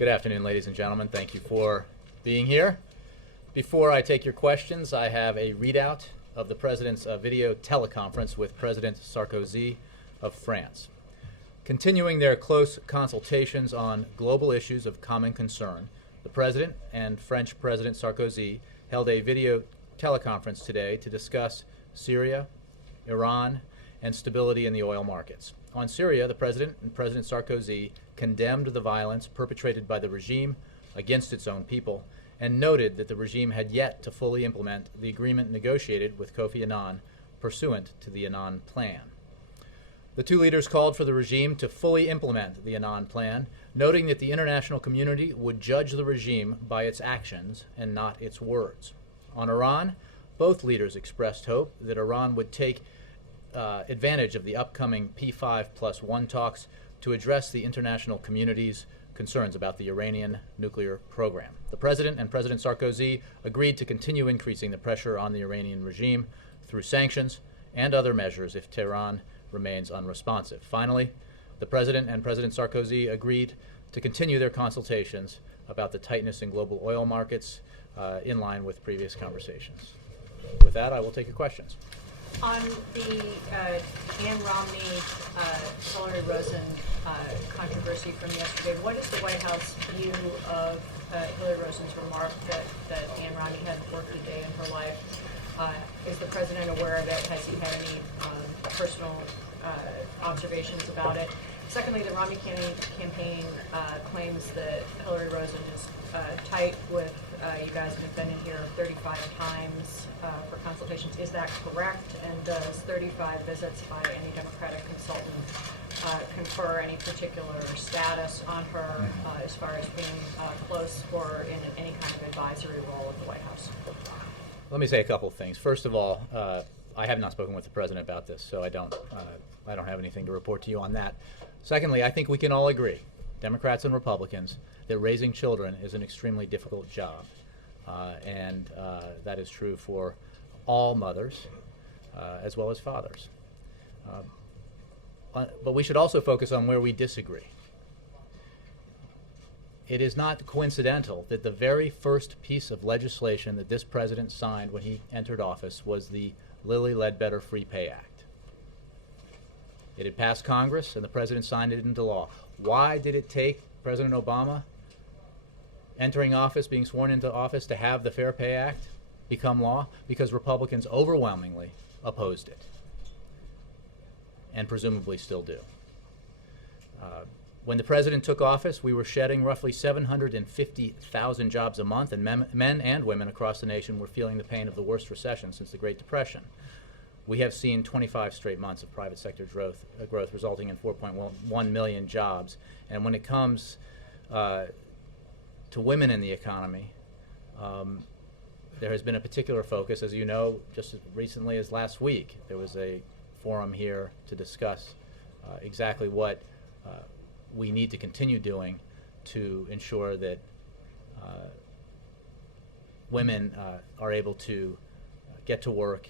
Good afternoon, ladies and gentlemen. Thank you for being here. Before I take your questions, I have a readout of the President's video teleconference with President Sarkozy of France. Continuing their close consultations on global issues of common concern, the President and French President Sarkozy held a video teleconference today to discuss Syria, Iran, and stability in the oil markets. On Syria, the President and President Sarkozy condemned the violence perpetrated by the regime against its own people and noted that the regime had yet to fully implement the agreement negotiated with Kofi Annan pursuant to the Annan Plan. The two leaders called for the regime to fully implement the Annan Plan, noting that the international community would judge the regime by its actions and not its words. On Iran, both leaders expressed hope that Iran would take advantage of the upcoming P5+1 talks to address the international community's concerns about the Iranian nuclear program. The President and President Sarkozy agreed to continue increasing the pressure on the Iranian regime through sanctions and other measures if Tehran remains unresponsive. Finally, the President and President Sarkozy agreed to continue their consultations about the tightness in global oil markets in line with previous conversations. With that, I will take your questions. On the Ann Romney, Hillary Rosen controversy from yesterday, what is the White House view of Hillary Rosen's remark that Ann Romney hadn't worked a day in her life? Is the President aware of it? Has he had any personal observations about it? Secondly, the Romney campaign claims that Hillary Rosen is tight with you guys and have been in here 35 times for consultations. Is that correct? And does 35 visits by any Democratic consultant confer any particular status on her as far as being close or in any kind of advisory role at the White House? Let me say a couple of things. First of all, I have not spoken with the President about this, so I don't have anything to report to you on that. Secondly, I think we can all agree, Democrats and Republicans, that raising children is an extremely difficult job, and that is true for all mothers as well as fathers. But we should also focus on where we disagree. It is not coincidental that the very first piece of legislation that this president signed when he entered office was the Lilly Ledbetter Free Pay Act. It had passed Congress, and the president signed it into law. Why did it take President Obama entering office, being sworn into office, to have the Fair Pay Act become law? Because Republicans overwhelmingly opposed it, and presumably still do. When the president took office, we were shedding roughly 750,000 jobs a month, and men and women across the nation were feeling the pain of the worst recession since the Great Depression. We have seen 25 straight months of private sector growth resulting in 4.1 million jobs. And when it comes to women in the economy, there has been a particular focus. As you know, just as recently as last week, there was a forum here to discuss exactly what we need to continue doing to ensure that women are able to get to work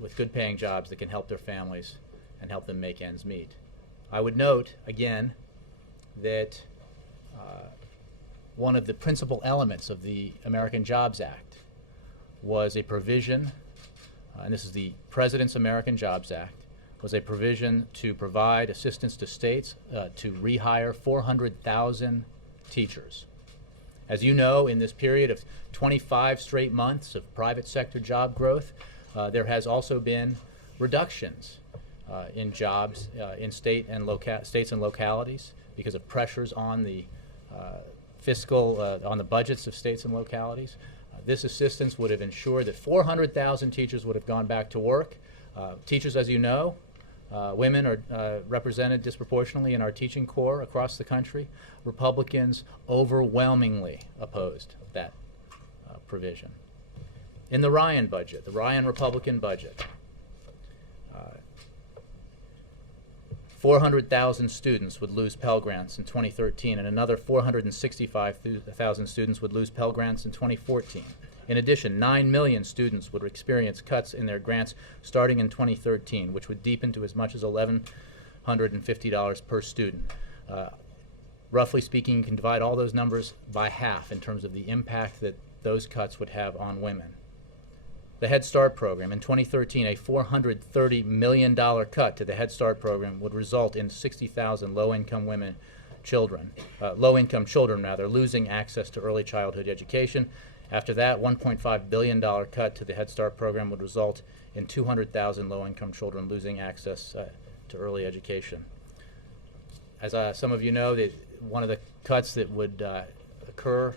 with good paying jobs that can help their families and help them make ends meet. I would note, again, that one of the principal elements of the American Jobs Act was a provision, and this is the President's American Jobs Act, was a provision to provide assistance to states to rehire 400,000 teachers. As you know, in this period of 25 straight months of private sector job growth, there has also been reductions in jobs in states and localities because of pressures on the on the budgets of states and localities. This assistance would have ensured that 400,000 teachers would have gone back to work. Teachers, as you know, women are represented disproportionately in our teaching corps across the country. Republicans overwhelmingly opposed that provision. In the Ryan budget, the Ryan Republican budget, 400,000 students would lose Pell Grants in 2013, and another 465,000 students would lose Pell Grants in 2014. In addition, 9 million students would experience cuts in their grants starting in 2013, which would deepen to as much as $1,150 per student. Roughly speaking, you can divide all those numbers by half in terms of the impact that those cuts would have on women. The Head Start program. In 2013, a $430 million cut to the Head Start program would result in 60,000 low-income children losing access to early childhood education. After that, $1.5 billion cut to the Head Start program would result in 200,000 low-income children losing access to early education. As some of you know, one of the cuts that would occur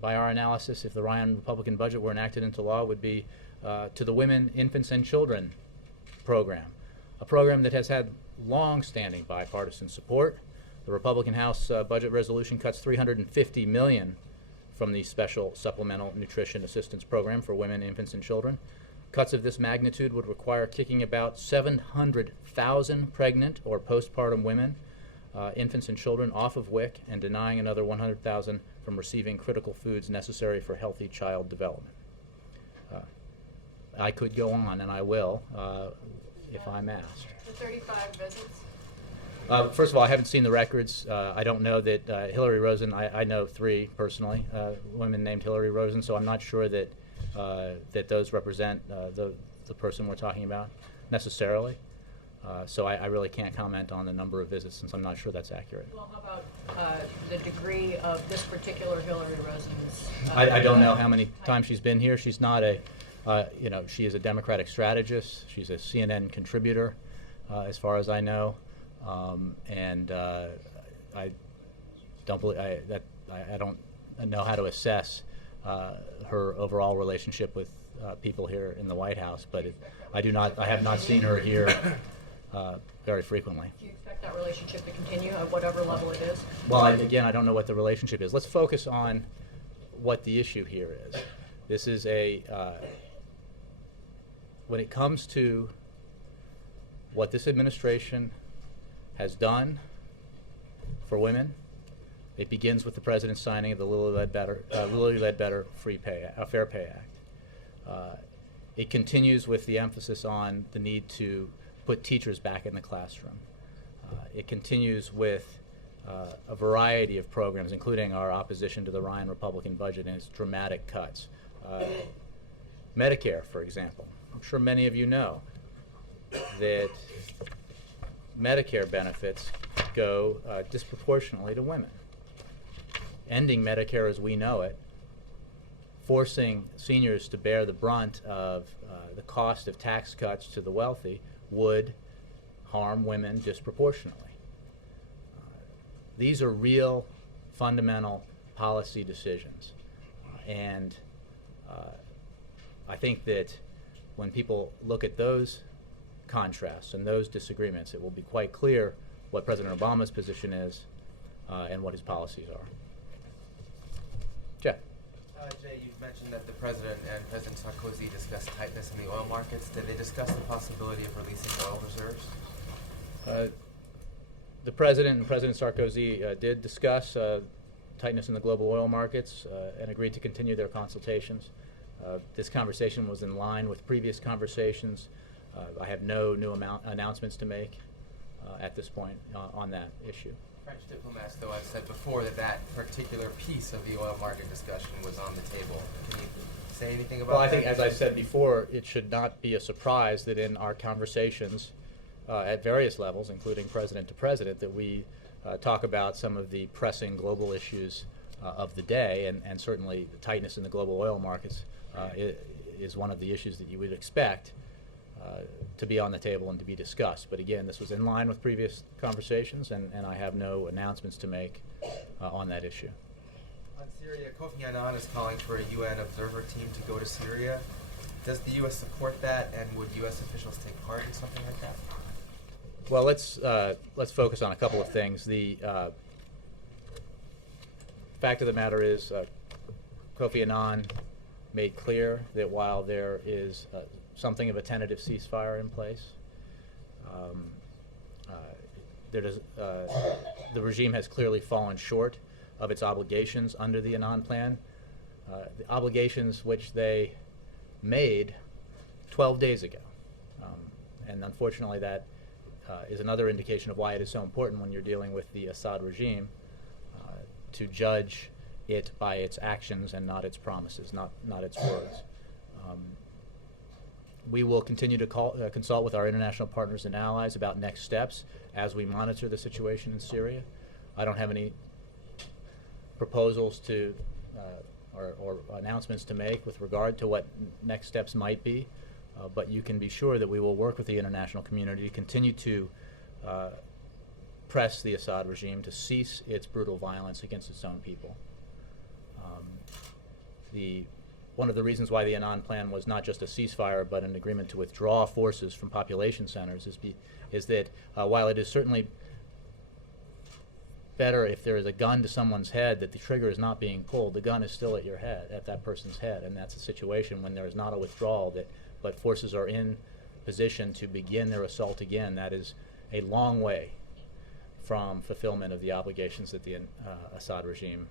by our analysis, if the Ryan Republican budget were enacted into law, would be to the Women, Infants, and Children program, a program that has had long-standing bipartisan support. The Republican House budget resolution cuts $350 million from the Special Supplemental Nutrition Assistance Program for women, infants, and children. Cuts of this magnitude would require kicking about 700,000 pregnant or postpartum women, infants, and children off of WIC and denying another 100,000 from receiving critical foods necessary for healthy child development. I could go on, and I will, if I'm asked. The 35 visits? First of all, I haven't seen the records. I don't know that Hillary Rosen, I know 3 personally, women named Hillary Rosen, so I'm not sure that that those represent the person we're talking about necessarily. So I really can't comment on the number of visits since I'm not sure that's accurate. Well, how about the degree of this particular Hillary Rosen's? I don't know how many times she's been here. She's not she is a Democratic strategist. She's a CNN contributor, as far as I know. I don't believe I don't know how to assess her overall relationship with people here in the White House, but I have not seen her here very frequently. Do you expect that relationship to continue at whatever level it is? Well, again, I don't know what the relationship is. Let's focus on what the issue here is. This is when it comes to what this administration has done for women, it begins with the president's signing of the Lilly Ledbetter Fair Pay Act. It continues with the emphasis on the need to put teachers back in the classroom. It continues with a variety of programs, including our opposition to the Ryan Republican budget and its dramatic cuts. Medicare, for example. I'm sure many of you know that Medicare benefits go disproportionately to women. Ending Medicare as we know it, forcing seniors to bear the brunt of the cost of tax cuts to the wealthy would harm women disproportionately. These are real, fundamental policy decisions. And I think that when people look at those contrasts and those disagreements, it will be quite clear what President Obama's position is and what his policies are. Jeff. Jay, you've mentioned that the President and President Sarkozy discussed tightness in the oil markets. Did they discuss the possibility of releasing oil reserves? The President and President Sarkozy did discuss tightness in the global oil markets and agreed to continue their consultations. This conversation was in line with previous conversations. I have no new announcements to make at this point on that issue. French diplomats, though, have said before that particular piece of the oil market discussion was on the table. Can you say anything about that? Well, I think, as I said before, it should not be a surprise that in our conversations at various levels, including president to president, that we talk about some of the pressing global issues of the day, and certainly the tightness in the global oil markets is one of the issues that you would expect to be on the table and to be discussed. But again, this was in line with previous conversations, and I have no announcements to make on that issue. On Syria, Kofi Annan is calling for a UN observer team to go to Syria. Does the U.S. support that, and would U.S. officials take part in something like that? Well, let's focus on a couple of things. The fact of the matter is, Kofi Annan made clear that while there is something of a tentative ceasefire in place, the regime has clearly fallen short of its obligations under the Annan Plan, the obligations which they made 12 days ago. And unfortunately that is another indication of why it is so important when you're dealing with the Assad regime to judge it by its actions and not its promises, not its words. We will continue to consult with our international partners and allies about next steps as we monitor the situation in Syria. I don't have any proposals to or announcements to make with regard to what next steps might be, but you can be sure that we will work with the international community to continue to press the Assad regime to cease its brutal violence against its own people. One of the reasons why the Annan Plan was not just a ceasefire but an agreement to withdraw forces from population centers is that while it is certainly better if there is a gun to someone's head that the trigger is not being pulled, the gun is still at your head, at that person's head, and that's a situation when there is not a withdrawal but forces are in position to begin their assault again. That is a long way from fulfillment of the obligations that the Assad regime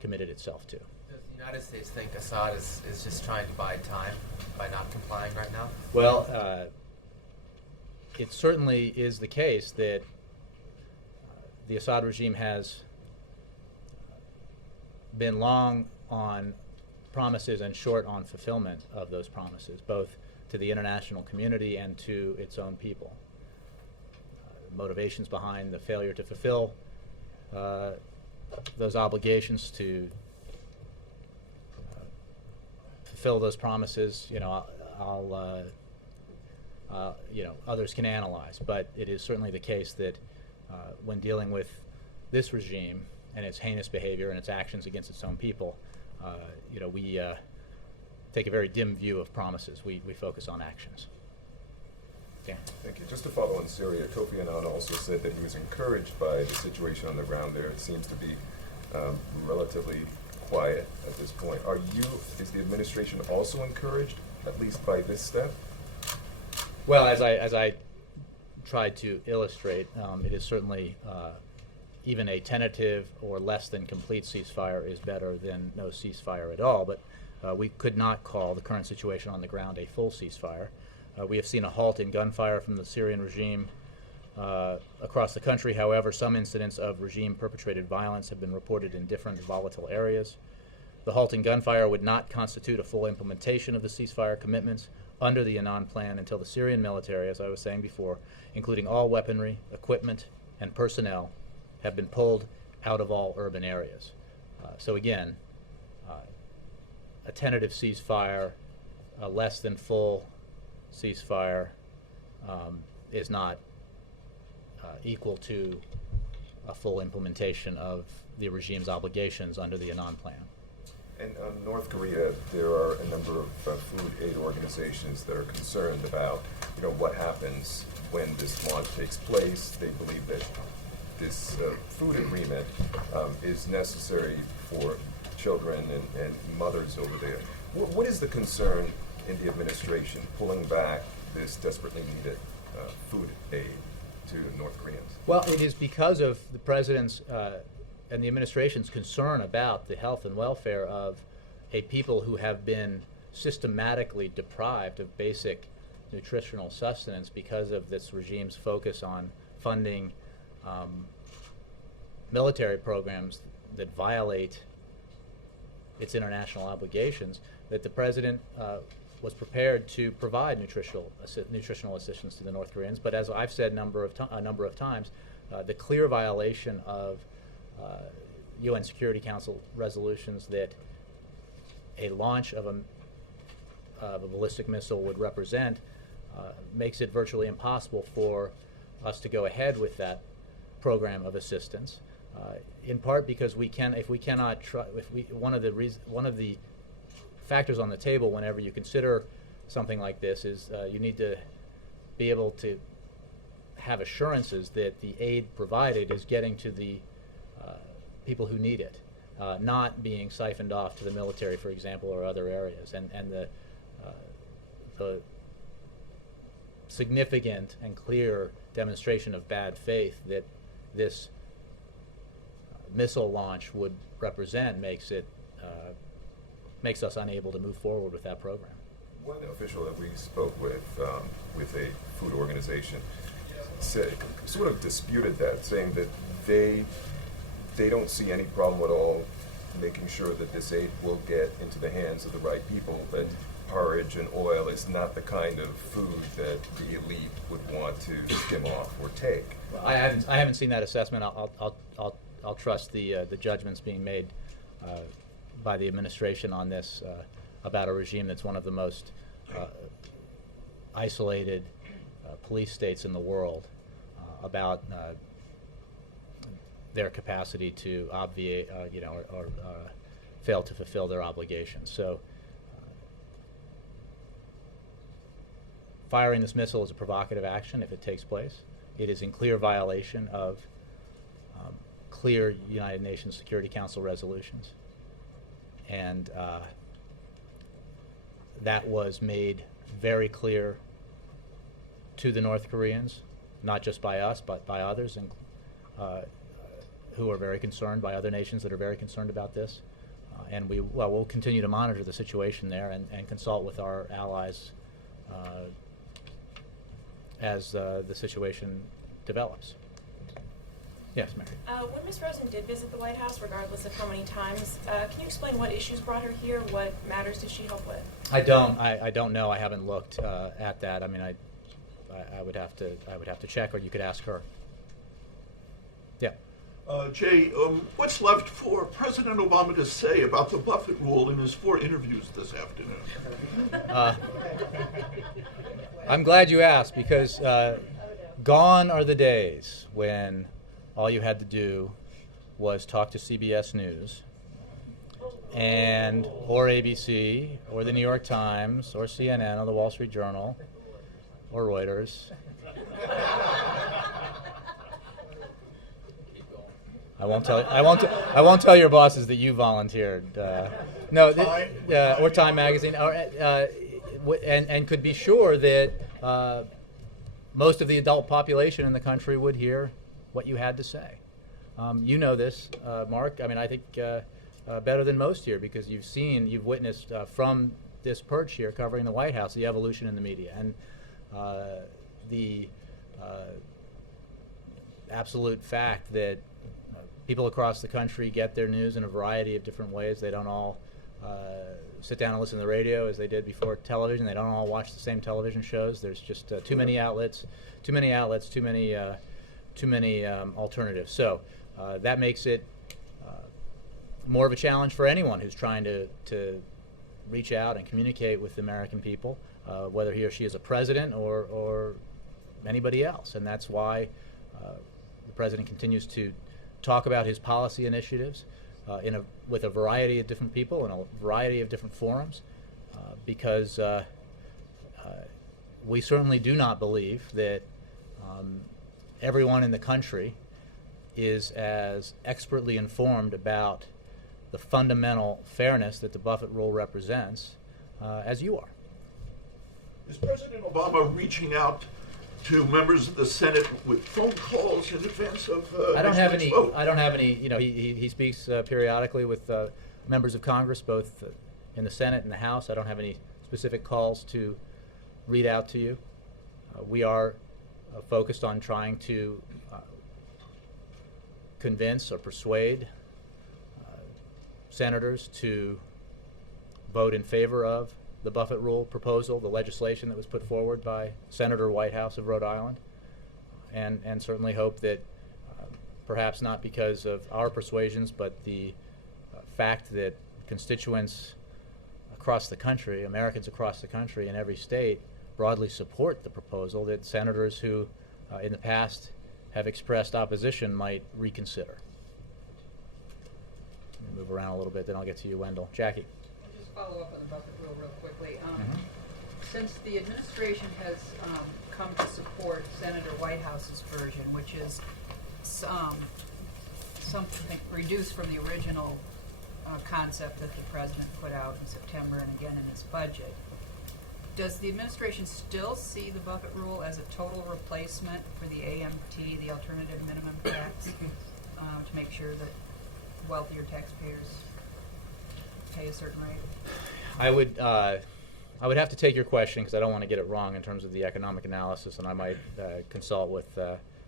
committed itself to. Does the United States think Assad is just trying to buy time by not complying right now? Well, it certainly is the case that the Assad regime has been long on promises and short on fulfillment of those promises, both to the international community and to its own people. Motivations behind the failure to fulfill those obligations, to fulfill those promises, others can analyze, but it is certainly the case that when dealing with this regime and its heinous behavior and its actions against its own people, we take a very dim view of promises. We focus on actions. Dan? Thank you. Just to follow on Syria, Kofi Annan also said that he was encouraged by the situation on the ground there. It seems to be relatively quiet at this point. Is the administration also encouraged, at least by this step? Well, as I tried to illustrate, it is certainly even a tentative or less than complete ceasefire is better than no ceasefire at all, but we could not call the current situation on the ground a full ceasefire. We have seen a halt in gunfire from the Syrian regime across the country. However, some incidents of regime-perpetrated violence have been reported in different volatile areas. The halt in gunfire would not constitute a full implementation of the ceasefire commitments under the Annan Plan until the Syrian military, as I was saying before, including all weaponry, equipment, and personnel, have been pulled out of all urban areas. So again, a tentative ceasefire, a less than full ceasefire is not equal to a full implementation of the regime's obligations under the Annan Plan. And North Korea, there are a number of food aid organizations that are concerned about, what happens when this launch takes place. They believe that this food agreement is necessary for children and mothers over there. What is the concern in the administration pulling back this desperately needed food aid to North Koreans? Well, it is because of the president's and the administration's concern about the health and welfare of a people who have been systematically deprived of basic nutritional sustenance because of this regime's focus on funding military programs that violate its international obligations, that the president was prepared to provide nutritional assistance to the North Koreans. But as I've said a number of times, the clear violation of UN Security Council resolutions that a launch of a ballistic missile would represent makes it virtually impossible for us to go ahead with that program of assistance. In part because one of the factors on the table whenever you consider something like this is you need to be able to have assurances that the aid provided is getting to the people who need it, not being siphoned off to the military, for example, or other areas. And the significant and clear demonstration of bad faith that this missile launch would represent makes us unable to move forward with that program. One official that we spoke with a food organization, sort of disputed that, saying that they don't see any problem at all making sure that this aid will get into the hands of the right people, but porridge and oil is not the kind of food that the elite would want to skim off or take. Well, I haven't seen that assessment. I'll trust the judgments being made by the administration on this about a regime that's one of the most isolated police states in the world, about their capacity to obviate, or fail to fulfill their obligations. So, firing this missile is a provocative action if it takes place. It is in clear violation of clear United Nations Security Council resolutions. And that was made very clear to the North Koreans, not just by us, but by others, and who are very concerned, by other nations that are very concerned about this. And we'll continue to monitor the situation there and consult with our allies as the situation develops. Yes, Mary. When Ms. Rosen did visit the White House, regardless of how many times, can you explain what issues brought her here? What matters did she help with? I don't know. I haven't looked at that. I mean, I would have to check, or you could ask her. Yeah. Jay, what's left for President Obama to say about the Buffett rule in his 4 interviews this afternoon? I'm glad you asked, because gone are the days when all you had to do was talk to CBS News or ABC or the New York Times or CNN or the Wall Street Journal or Reuters. I won't tell your bosses that you volunteered. Or Time Magazine, and could be sure that most of the adult population in the country would hear what you had to say. You know this, Mark. I mean, I think better than most here, because you've witnessed from this perch here covering the White House the evolution in the media and the absolute fact that people across the country get their news in a variety of different ways. They don't all sit down and listen to the radio as they did before television. They don't all watch the same television shows. There's just too many outlets, too many alternatives. So that makes it more of a challenge for anyone who's trying to reach out and communicate with the American people, whether he or she is a president or anybody else. And that's why the president continues to talk about his policy initiatives with a variety of different people in a variety of different forums, because we certainly do not believe that everyone in the country is as expertly informed about the fundamental fairness that the Buffett rule represents as you are. Is President Obama reaching out to members of the Senate with phone calls in advance of I don't have next any. week's vote? I don't have any. You know, he speaks periodically with members of Congress, both in the Senate and the House. I don't have any specific calls to read out to you. We are focused on trying to convince or persuade senators to vote in favor of the Buffett rule proposal, the legislation that was put forward by Senator Whitehouse of Rhode Island, and certainly hope that perhaps not because of our persuasions, but the fact that constituents across the country, Americans across the country in every state, broadly support the proposal, that senators who in the past have expressed opposition might reconsider. Let me move around a little bit, then I'll get to you, Wendell. Jackie. I'll just follow up on the Buffett rule real quickly. Since the administration has come to support Senator Whitehouse's version, which is something reduced from the original concept that the president put out in September and again in his budget, does the administration still see the Buffett rule as a total replacement for the AMT, the alternative minimum tax, to make sure that wealthier taxpayers pay a certain rate? I would I would have to take your question because I don't want to get it wrong in terms of the economic analysis, and I might consult with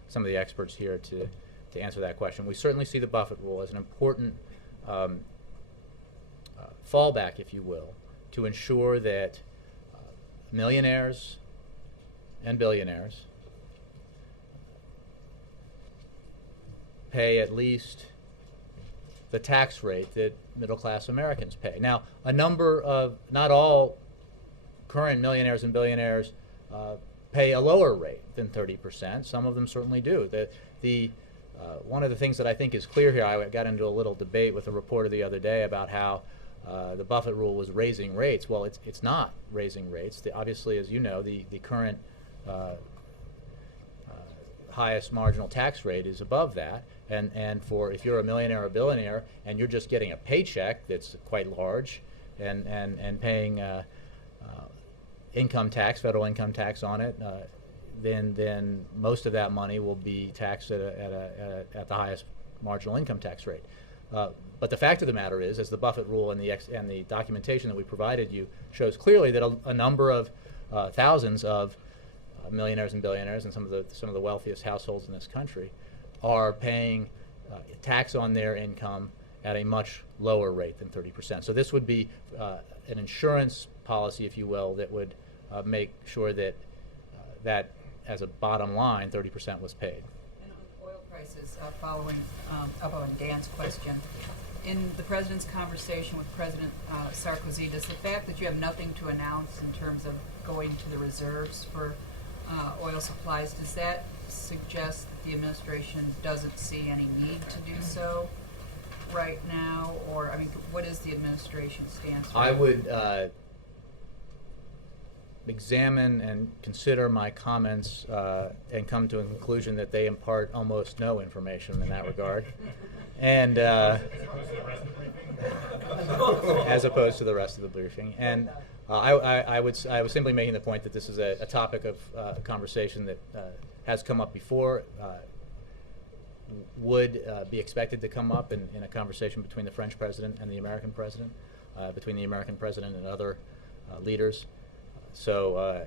some of the experts here to answer that question. We certainly see the Buffett rule as an important fallback, if you will, to ensure that millionaires and billionaires pay at least the tax rate that middle-class Americans pay. Now, not all current millionaires and billionaires pay a lower rate than 30%. Some of them certainly do. One of the things that I think is clear here, I got into a little debate with a reporter the other day about how the Buffett rule was raising rates. Well, it's not raising rates. Obviously, as you know, the current highest marginal tax rate is above that. And if you're a millionaire or a billionaire and you're just getting a paycheck that's quite large and paying income tax, federal income tax on it, then most of that money will be taxed at the highest marginal income tax rate. But the fact of the matter is, as the Buffett rule and the documentation that we provided you shows clearly, that a number of thousands of millionaires and billionaires and some of the wealthiest households in this country are paying tax on their income at a much lower rate than 30%. So this would be an insurance policy, if you will, that would make sure that as a bottom line, 30% was paid. And on oil prices, following up on Dan's question, in the President's conversation with President Sarkozy, does the fact that you have nothing to announce in terms of going to the reserves for oil supplies, does that suggest that the administration doesn't see any need to do so right now? Or, I mean, what is the administration stance? I would examine and consider my comments and come to a conclusion that they impart almost no information in that regard, and as opposed to the rest of the briefing. And I was simply making the point that this is a topic of conversation that has come up before, would be expected to come up in a conversation between the French president and the American president, between the American president and other leaders. So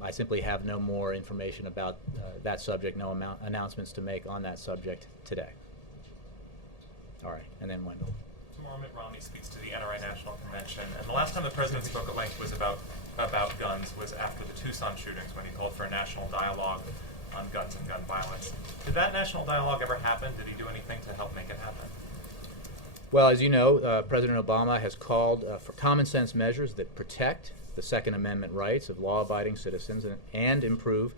I simply have no more information about that subject, no announcements to make on that subject today. All right, and then Wendell. Tomorrow, Mitt Romney speaks to the NRA National Convention, and the last time the president spoke at length was about guns was after the Tucson shootings, when he called for a national dialogue on guns and gun violence. Did that national dialogue ever happen? Did he do anything to help make it happen? Well, as you know, President Obama has called for common sense measures that protect the Second Amendment rights of law-abiding citizens and improve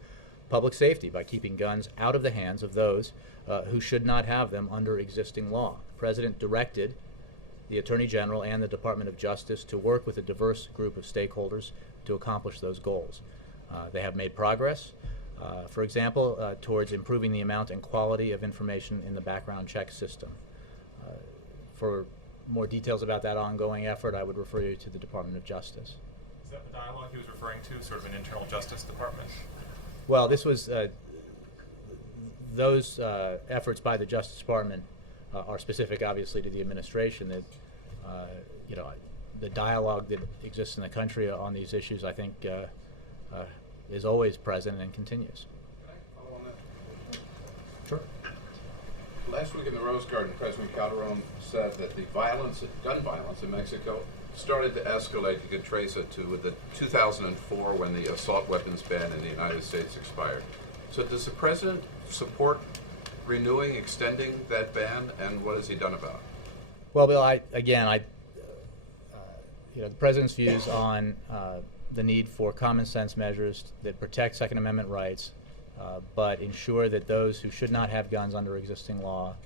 public safety by keeping guns out of the hands of those who should not have them under existing law. The President directed the Attorney General and the Department of Justice to work with a diverse group of stakeholders to accomplish those goals. They have made progress, for example, towards improving the amount and quality of information in the background check system. For more details about that ongoing effort, I would refer you to the Department of Justice. Is that the dialogue he was referring to, sort of an internal justice department? Well, this was those efforts by the Justice Department are specific, obviously, to the administration. That the dialogue that exists in the country on these issues, I think, is always present and continues. Can I follow on that? Sure. Last week in the Rose Garden, President Calderon said that the gun violence in Mexico started to escalate. You could trace it to the 2004 when the assault weapons ban in the United States expired. So does the president support renewing, extending that ban, and what has he done about it? Well, Bill, the president's views on the need for common sense measures that protect Second Amendment rights, but ensure that those who should not have guns under existing law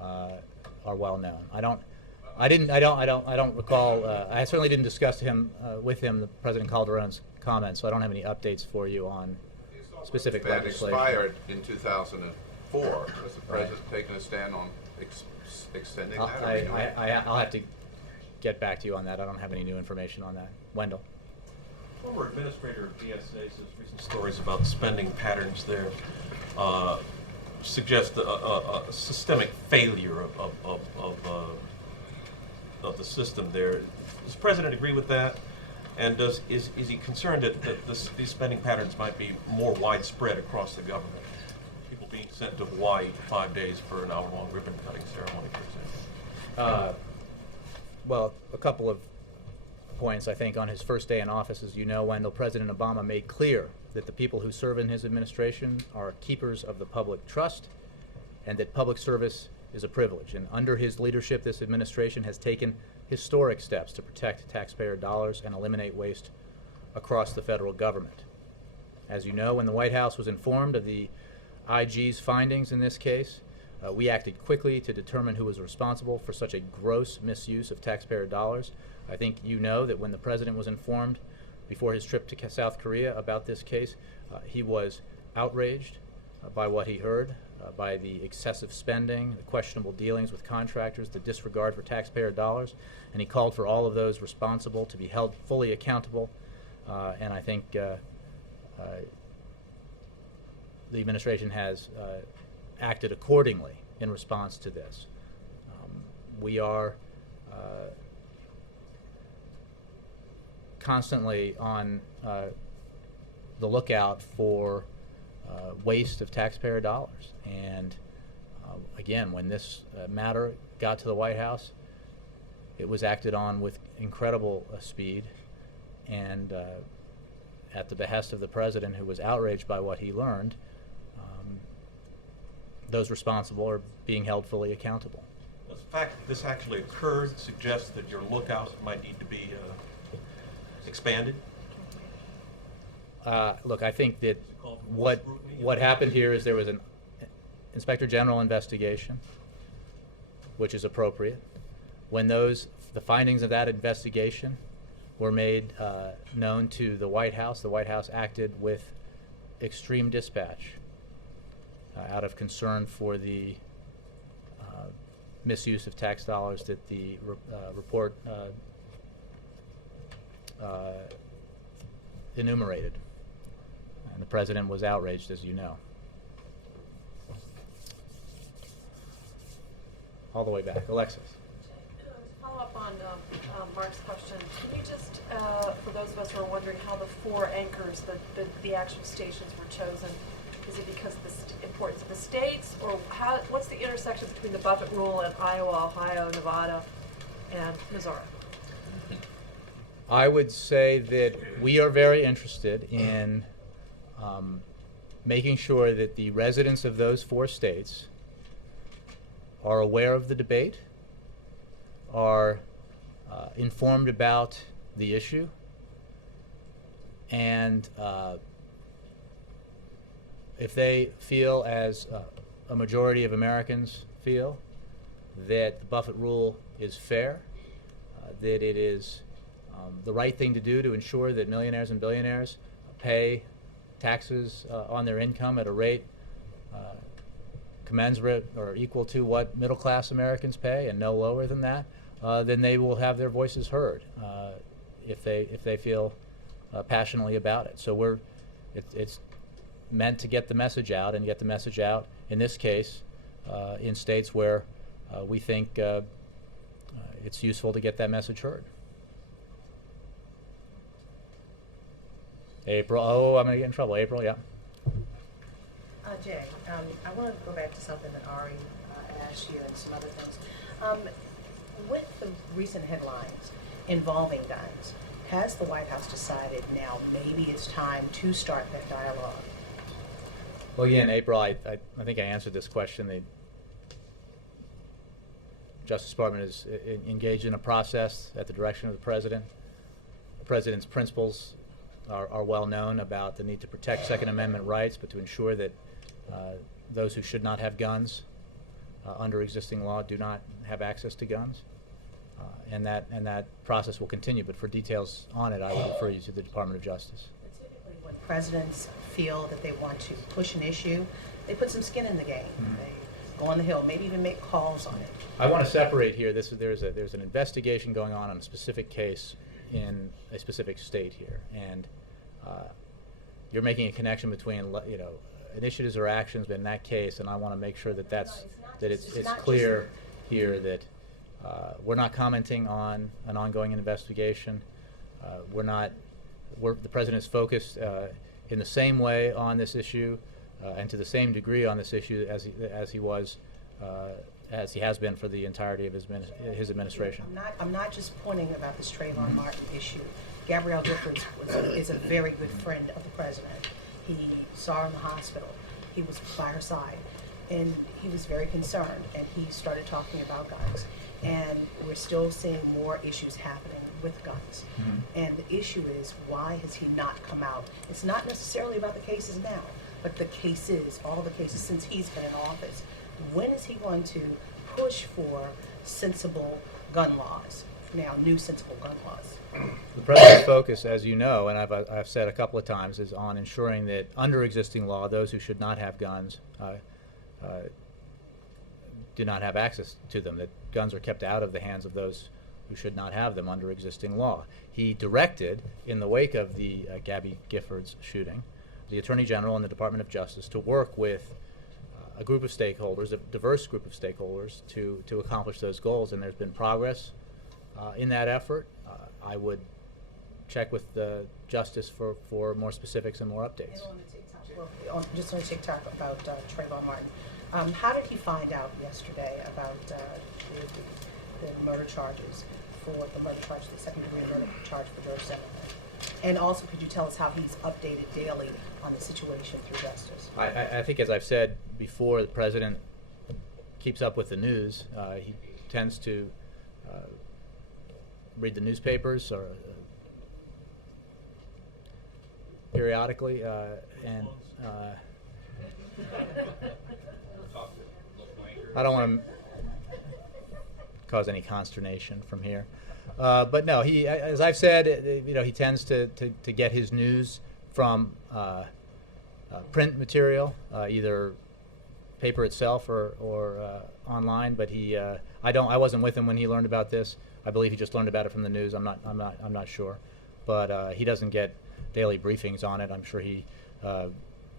are well known. I don't recall. I certainly didn't discuss with him President Calderon's comments, so I don't have any updates for you on specific legislation. Expired in 2004. Has the president taken a stand on extending that? I'll have to get back to you on that. I don't have any new information on that. Wendell. Former administrator of DSA says recent stories about spending patterns there suggest a systemic failure of the system there. Does the president agree with that? And is he concerned that these spending patterns might be more widespread across the government? People being sent to Hawaii 5 days for an hour-long ribbon-cutting ceremony, for example. Well, a couple of points. I think on his first day in office, as you know, Wendell, President Obama made clear that the people who serve in his administration are keepers of the public trust and that public service is a privilege. And under his leadership, this administration has taken historic steps to protect taxpayer dollars and eliminate waste across the federal government. As you know, when the White House was informed of the IG's findings in this case, we acted quickly to determine who was responsible for such a gross misuse of taxpayer dollars. I think you know that when the president was informed before his trip to South Korea about this case, he was outraged by what he heard, by the excessive spending, the questionable dealings with contractors, the disregard for taxpayer dollars, and he called for all of those responsible to be held fully accountable. And I think the administration has acted accordingly in response to this. We are constantly on the lookout for waste of taxpayer dollars. And again, when this matter got to the White House, it was acted on with incredible speed and at the behest of the president, who was outraged by what he learned. Those responsible are being held fully accountable. Well, the fact that this actually occurred suggests that your lookout might need to be expanded. Look, I think that what happened here is there was an Inspector General investigation, which is appropriate. When the findings of that investigation were made known to the White House acted with extreme dispatch out of concern for the misuse of tax dollars that the report enumerated. And the president was outraged, as you know. All the way back. Alexis. To follow up on Mark's question, can you just, for those of us who are wondering how the 4 anchors, the actual stations were chosen, is it because of the importance of the states, or what's the intersection between the Buffett rule and Iowa, Ohio, Nevada, and Missouri? I would say that we are very interested in making sure that the residents of those 4 states are aware of the debate, are informed about the issue, and if they feel, as a majority of Americans feel, that the Buffett rule is fair, that it is the right thing to do to ensure that millionaires and billionaires pay taxes on their income at a rate commensurate or equal to what middle-class Americans pay and no lower than that, then they will have their voices heard if they feel passionately about it. So it's meant to get the message out, and get the message out, in this case, in states where we think it's useful to get that message heard. April, oh, I'm going to get in trouble. April, yeah. Jay, I want to go back to something that Ari asked you and some other things. With the recent headlines involving guns, has the White House decided now maybe it's time to start that dialogue? Well, again, April, I think I answered this question. The Justice Department is engaged in a process at the direction of the President. The President's principles are well known about the need to protect Second Amendment rights, but to ensure that those who should not have guns under existing law do not have access to guns. And that process will continue, but for details on it, I will refer you to the Department of Justice. Typically, when presidents feel that they want to push an issue, they put some skin in the game. They go on the Hill, maybe even make calls on it. I want to separate here. There's an investigation going on a specific case in a specific state here, and you're making a connection between initiatives or actions in that case, and I want to make sure that it's clear here that we're not commenting on an ongoing investigation. The president is focused in the same way on this issue and to the same degree on this issue as he has been for the entirety of his administration. I'm not just pointing about this Trayvon Martin issue. Gabrielle Giffords is a very good friend of the president. He saw her in the hospital. He was by her side, and he was very concerned, and he started talking about guns. And we're still seeing more issues happening with guns. And the issue is, why has he not come out? It's not necessarily about the cases now, but the cases, all the cases since he's been in office. When is he going to push for sensible gun laws? Now, new sensible gun laws. The president's focus, as you know, and I've said a couple of times, is on ensuring that under existing law, those who should not have guns do not have access to them, that guns are kept out of the hands of those who should not have them under existing law. He directed, in the wake of the Gabby Giffords shooting, the Attorney General and the Department of Justice to work with a group of stakeholders, a diverse group of stakeholders, to accomplish those goals, and there's been progress in that effort. I would check with the Justice for more specifics and more updates. And on the TikTok, just on TikTok about Trayvon Martin, how did he find out yesterday about the murder charges the second-degree murder charge for George Zimmerman? And also, could you tell us how he's updated daily on the situation through Justice? I think, as I've said before, the president keeps up with the news. He tends to read the newspapers or periodically, and I don't want to cause any consternation from here. But no, he, as I've said, he tends to get his news from print material, either paper itself or online. But I wasn't with him when he learned about this. I believe he just learned about it from the news. I'm not sure, but he doesn't get daily briefings on it. I'm sure he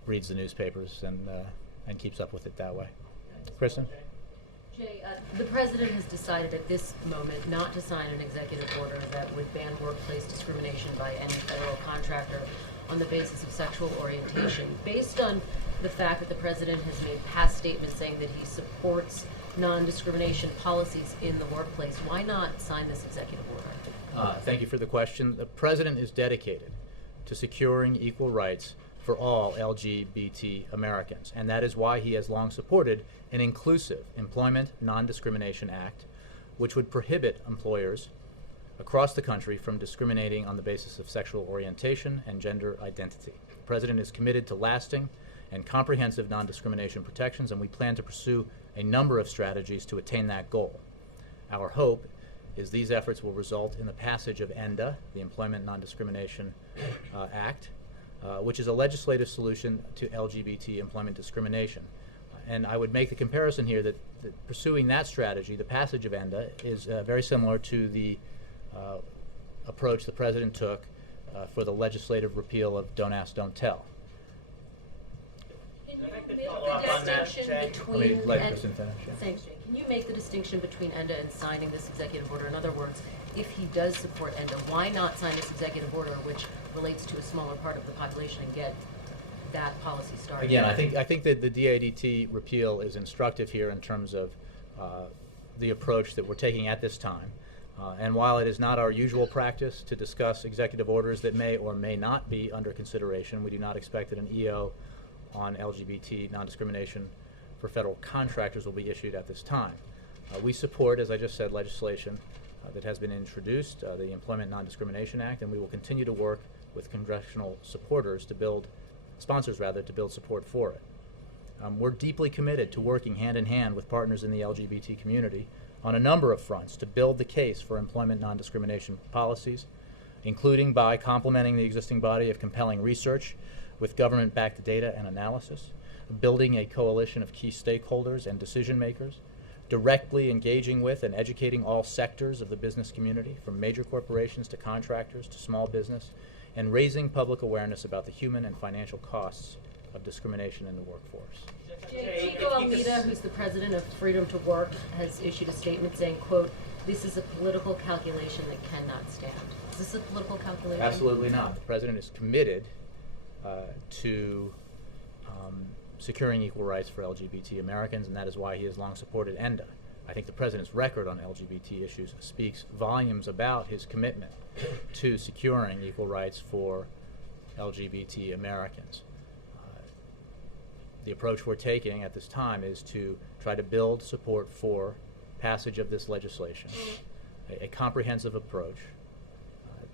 reads the newspapers and keeps up with it that way. Kristen? Jay, the president has decided at this moment not to sign an executive order that would ban workplace discrimination by any federal contractor on the basis of sexual orientation. Based on the fact that the president has made past statements saying that he supports non-discrimination policies in the workplace, why not sign this executive order? Thank you for the question. The president is dedicated to securing equal rights for all LGBT Americans, and that is why he has long supported an inclusive Employment Non-Discrimination Act, which would prohibit employers across the country from discriminating on the basis of sexual orientation and gender identity. The president is committed to lasting and comprehensive non-discrimination protections, and we plan to pursue a number of strategies to attain that goal. Our hope is these efforts will result in the passage of ENDA, the Employment Non-Discrimination Act, which is a legislative solution to LGBT employment discrimination. And I would make the comparison here that pursuing that strategy, the passage of ENDA, is very similar to the approach the president took for the legislative repeal of Don't Ask, Don't Tell. Can you make the distinction between Thanks, Jay. Can you make the distinction between ENDA and signing this executive order? In other words, if he does support ENDA, why not sign this executive order, which relates to a smaller part of the population, and get that policy started? Again, I think that the DADT repeal is instructive here in terms of the approach that we're taking at this time. And while it is not our usual practice to discuss executive orders that may or may not be under consideration, we do not expect that an EO on LGBT non-discrimination for federal contractors will be issued at this time. We support, as I just said, legislation that has been introduced, the Employment Non-Discrimination Act, and we will continue to work with congressional sponsors to build support for it. We're deeply committed to working hand in hand with partners in the LGBT community on a number of fronts to build the case for employment non-discrimination policies, including by complementing the existing body of compelling research with government-backed data and analysis, building a coalition of key stakeholders and decision makers, directly engaging with and educating all sectors of the business community, from major corporations to contractors to small business, and raising public awareness about the human and financial costs of discrimination in the workforce. Chico Almeida, who's the president of Freedom to Work, has issued a statement saying, quote, this is a political calculation that cannot stand. Is this a political calculation? Absolutely not. The president is committed to securing equal rights for LGBT Americans, and that is why he has long supported ENDA. I think the president's record on LGBT issues speaks volumes about his commitment to securing equal rights for LGBT Americans. The approach we're taking at this time is to try to build support for passage of this legislation, a comprehensive approach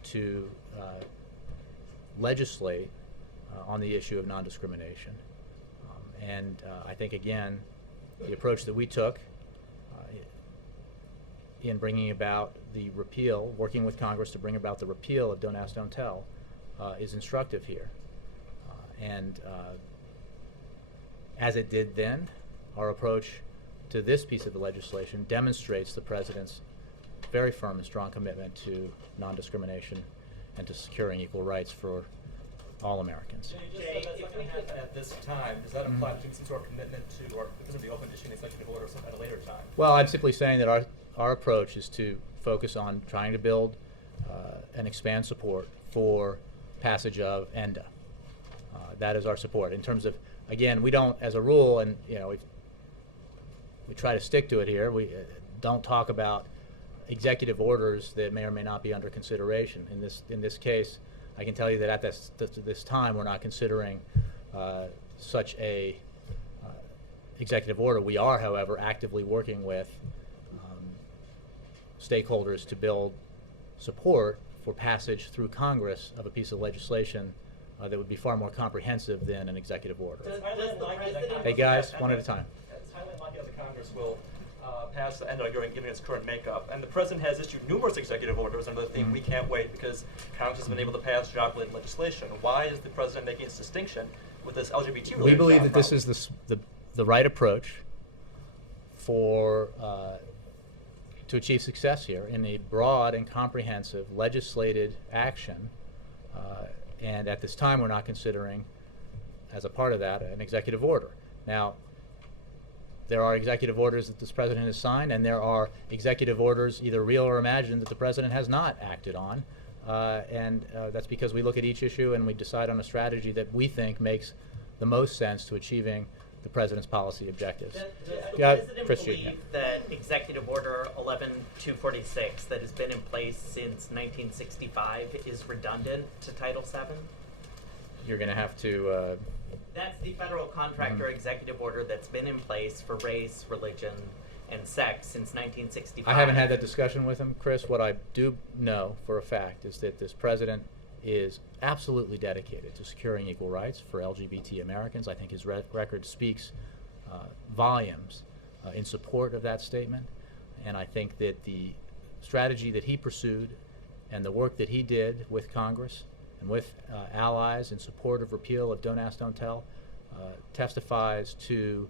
to legislate on the issue of non-discrimination. I think, again, the approach that we took in bringing about the repeal, working with Congress to bring about the repeal of Don't Ask, Don't Tell, is instructive here. As it did then, our approach to this piece of the legislation demonstrates the president's very firm and strong commitment to non-discrimination and to securing equal rights for all Americans. Jay, if we could, at this time, does that imply some sort of commitment to, or is it be open to issuing an executive order at a later time? Well, I'm simply saying that our approach is to focus on trying to build and expand support for passage of ENDA. That is our support. In terms of, again, we don't, as a rule, and we try to stick to it here, we don't talk about executive orders that may or may not be under consideration. In this case, I can tell you that at this time we're not considering such a executive order. We are, however, actively working with stakeholders to build support for passage through Congress of a piece of legislation that would be far more comprehensive than an executive order. Hey guys, one at a time. It's highly unlikely that the Congress will pass the ENDA given its current makeup. And the president has issued numerous executive orders under the theme, we can't wait, because Congress has been able to pass job-related legislation. Why is the president making this distinction with this LGBT related We believe job that this problem? is the right approach for to achieve success here in a broad and comprehensive legislated action. And at this time, we're not considering, as a part of that, an executive order. Now, there are executive orders that this president has signed, and there are executive orders, either real or imagined, that the president has not acted on. That's because we look at each issue and we decide on a strategy that we think makes the most sense to achieving the president's policy objectives. Does the Yeah, president Chris, believe yeah. that Executive Order 11246 that has been in place since 1965 is redundant to Title VII? You're going to have to. That's the federal contractor executive order that's been in place for race, religion, and sex since 1965. I haven't had that discussion with him, Chris. What I do know for a fact is that this president is absolutely dedicated to securing equal rights for LGBT Americans. I think his record speaks volumes in support of that statement. And I think that the strategy that he pursued and the work that he did with Congress and with allies in support of repeal of Don't Ask, Don't Tell testifies to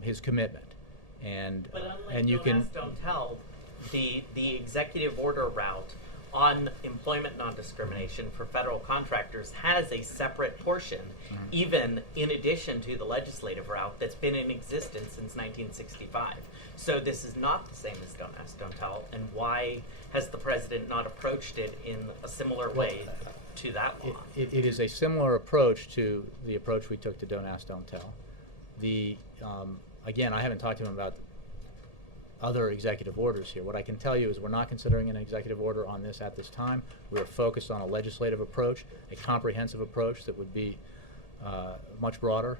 his commitment. But unlike and you Don't can Ask, Don't Tell, the executive order route on employment non-discrimination for federal contractors has a separate portion, even in addition to the legislative route that's been in existence since 1965. So this is not the same as Don't Ask, Don't Tell. And why has the president not approached it in a similar way to that law? It is a similar approach to the approach we took to Don't Ask, Don't Tell. Again, I haven't talked to him about other executive orders here. What I can tell you is we're not considering an executive order on this at this time. We're focused on a legislative approach, a comprehensive approach that would be much broader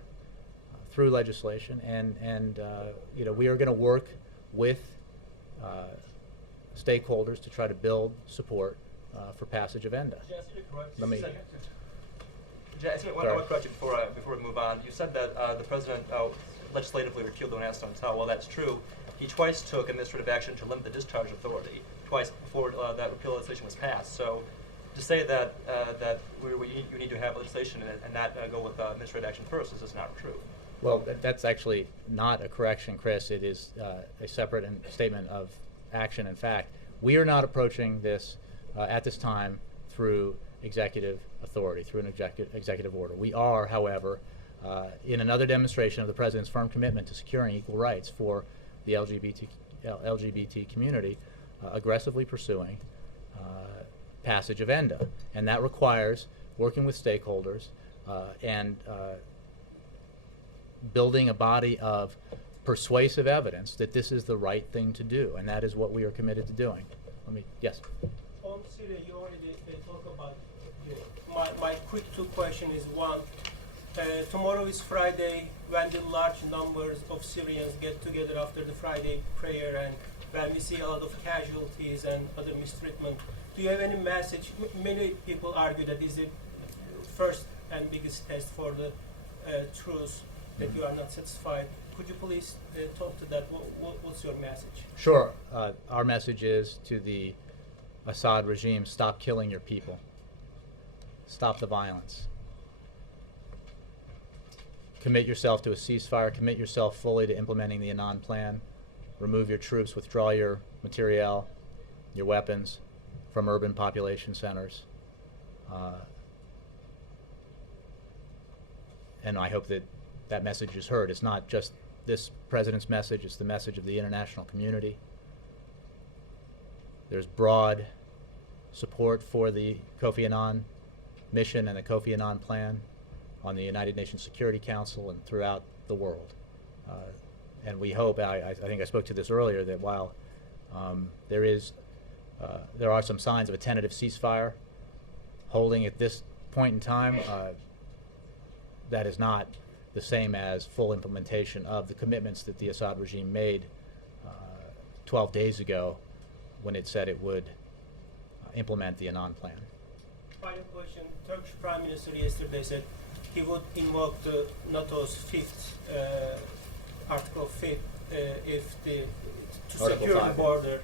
through legislation. And we are going to work with stakeholders to try to build support for passage of ENDA. Let me. Jay, I just want to correct you before we move on. You said that the president legislatively repealed Don't Ask, Don't Tell. Well, that's true. He twice took administrative action to limit the discharge authority, twice before that repeal legislation was passed. So to say that you need to have legislation and not go with administrative action first is just not true. Well, that's actually not a correction, Chris. It is a separate statement of action and fact. We are not approaching this at this time through executive authority, through an executive order. We are, however, in another demonstration of the president's firm commitment to securing equal rights for the LGBT community, aggressively pursuing passage of ENDA, and that requires working with stakeholders and building a body of persuasive evidence that this is the right thing to do, and that is what we are committed to doing. Yes? On Syria, you already talked about my quick two questions is one, tomorrow is Friday when the large numbers of Syrians get together after the Friday prayer and when we see a lot of casualties and other mistreatment. Do you have any message? Many people argue that this is the first and biggest test for the truth, that you are not satisfied. Could you please talk to that? What's your message? Sure. Our message is to the Assad regime, stop killing your people. Stop the violence. Commit yourself to a ceasefire. Commit yourself fully to implementing the Annan plan. Remove your troops. Withdraw your materiel, your weapons from urban population centers. And I hope that that message is heard. It's not just this president's message, it's the message of the international community. There's broad support for the Kofi Annan mission and the Kofi Annan plan on the United Nations Security Council and throughout the world. And we hope, I think I spoke to this earlier, that while there are some signs of a tentative ceasefire holding at this point in time, that is not the same as full implementation of the commitments that the Assad regime made 12 days ago when it said it would implement the Annan plan. Final question. Turkish Prime Minister yesterday said he would invoke the NATO's Article 5 if to Article secure 5, the border.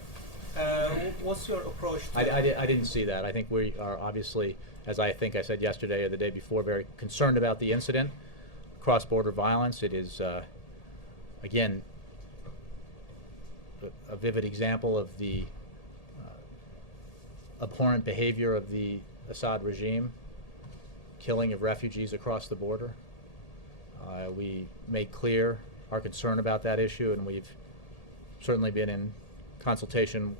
What's your approach to I didn't see that. I think we are obviously, as I think I said yesterday or the day before, very concerned about the incident. Cross-border violence. It is, again, a vivid example of the abhorrent behavior of the Assad regime, killing of refugees across the border. We made clear our concern about that issue, and we've certainly been in consultation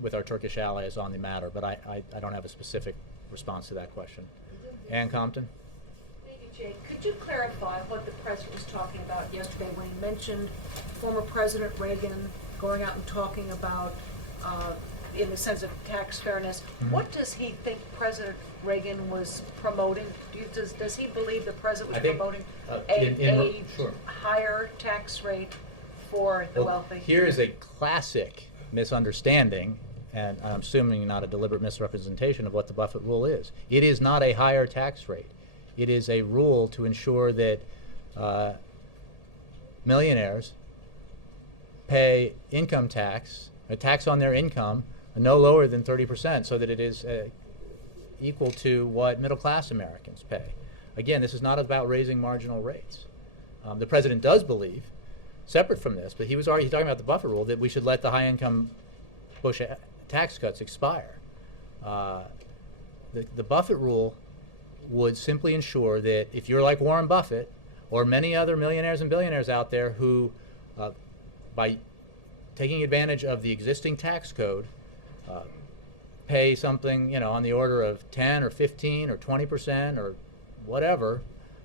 with our Turkish allies on the matter, but I don't have a specific response to that question. Ann Compton? Thank you, Jay. Could you clarify what the president was talking about yesterday when he mentioned former President Reagan going out and talking about, in the sense of tax fairness, what does he think President Reagan was promoting? Does he believe the president was promoting a sure. higher tax rate for the wealthy? Here is a classic misunderstanding, and I'm assuming not a deliberate misrepresentation of what the Buffett rule is. It is not a higher tax rate. It is a rule to ensure that millionaires pay income tax, a tax on their income, no lower than 30%, so that it is equal to what middle-class Americans pay. Again, this is not about raising marginal rates. The president does believe, separate from this, but he was already talking about the Buffett rule, that we should let the high-income Bush tax cuts expire. The Buffett rule would simply ensure that if you're like Warren Buffett or many other millionaires and billionaires out there who, by taking advantage of the existing tax code, pay something, on the order of 10 or 15 or 20% or whatever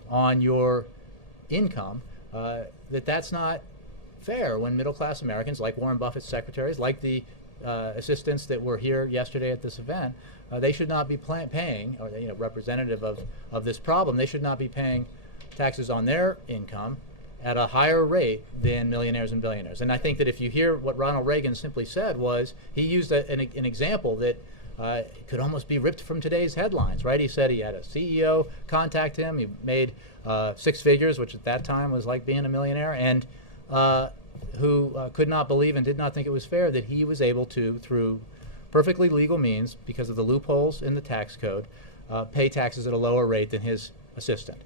on your income, that's not fair when middle-class Americans, like Warren Buffett's secretaries, like the assistants that were here yesterday at this event, they should not be paying, or representative of this problem, they should not be paying taxes on their income at a higher rate than millionaires and billionaires. And I think that if you hear what Ronald Reagan simply said was, he used an example that could almost be ripped from today's headlines, right? He said he had a CEO contact him, he made 6 figures, which at that time was like being a millionaire, and who could not believe and did not think it was fair that he was able to, through perfectly legal means, because of the loopholes in the tax code, pay taxes at a lower rate than his assistant.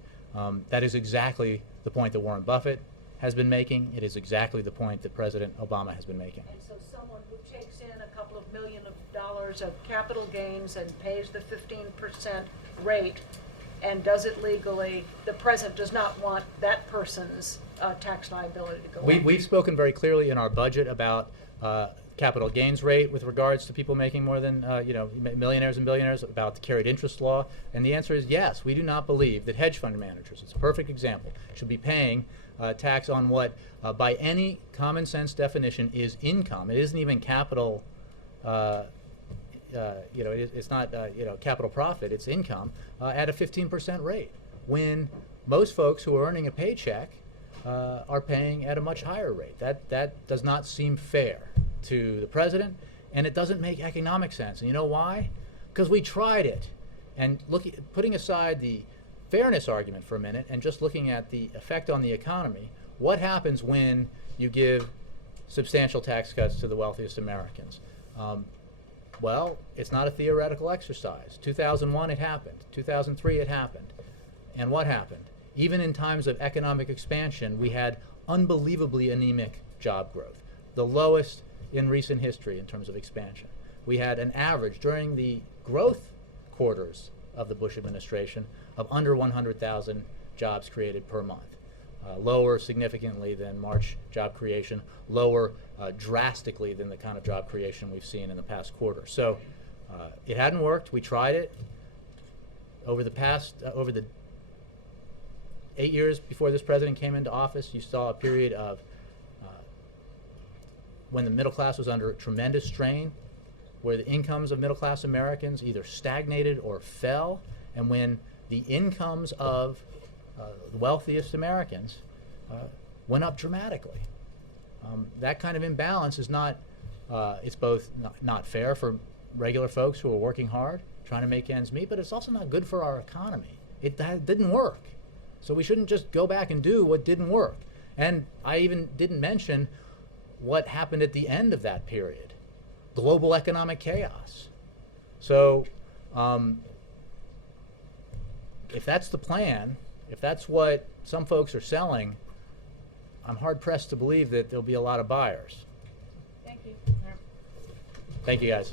That is exactly the point that Warren Buffett has been making. It is exactly the point that President Obama has been making. And so someone who takes in a couple of $1 million of capital gains and pays the 15% rate and does it legally, the president does not want that person's tax liability to go up. We've spoken very clearly in our budget about capital gains rate with regards to people making more than, millionaires and billionaires, about the carried interest law? And the answer is yes. We do not believe that hedge fund managers, it's a perfect example, should be paying tax on what, by any common sense definition, is income. It isn't even capital, it's not, capital profit, it's income, at a 15% rate, when most folks who are earning a paycheck are paying at a much higher rate. That does not seem fair to the president, and it doesn't make economic sense. And you know why? Because we tried it. And putting aside the fairness argument for a minute and just looking at the effect on the economy, what happens when you give substantial tax cuts to the wealthiest Americans? Well, it's not a theoretical exercise. 2001 it happened. 2003 it happened. And what happened? Even in times of economic expansion, we had unbelievably anemic job growth, the lowest in recent history in terms of expansion. We had an average during the growth quarters of the Bush administration of under 100,000 jobs created per month. Lower significantly than March job creation, lower drastically than the kind of job creation we've seen in the past quarter. So it hadn't worked. We tried it. Over the 8 years before this president came into office, you saw a period of when the middle class was under tremendous strain, where the incomes of middle class Americans either stagnated or fell, and when the incomes of the wealthiest Americans went up dramatically. That kind of imbalance is not, it's both not fair for regular folks who are working hard, trying to make ends meet, but it's also not good for our economy. It didn't work. So we shouldn't just go back and do what didn't work. And I even didn't mention what happened at the end of that period, global economic chaos. So if that's the plan, if that's what some folks are selling, I'm hard-pressed to believe that there'll be a lot of buyers. Thank you. Thank you, guys.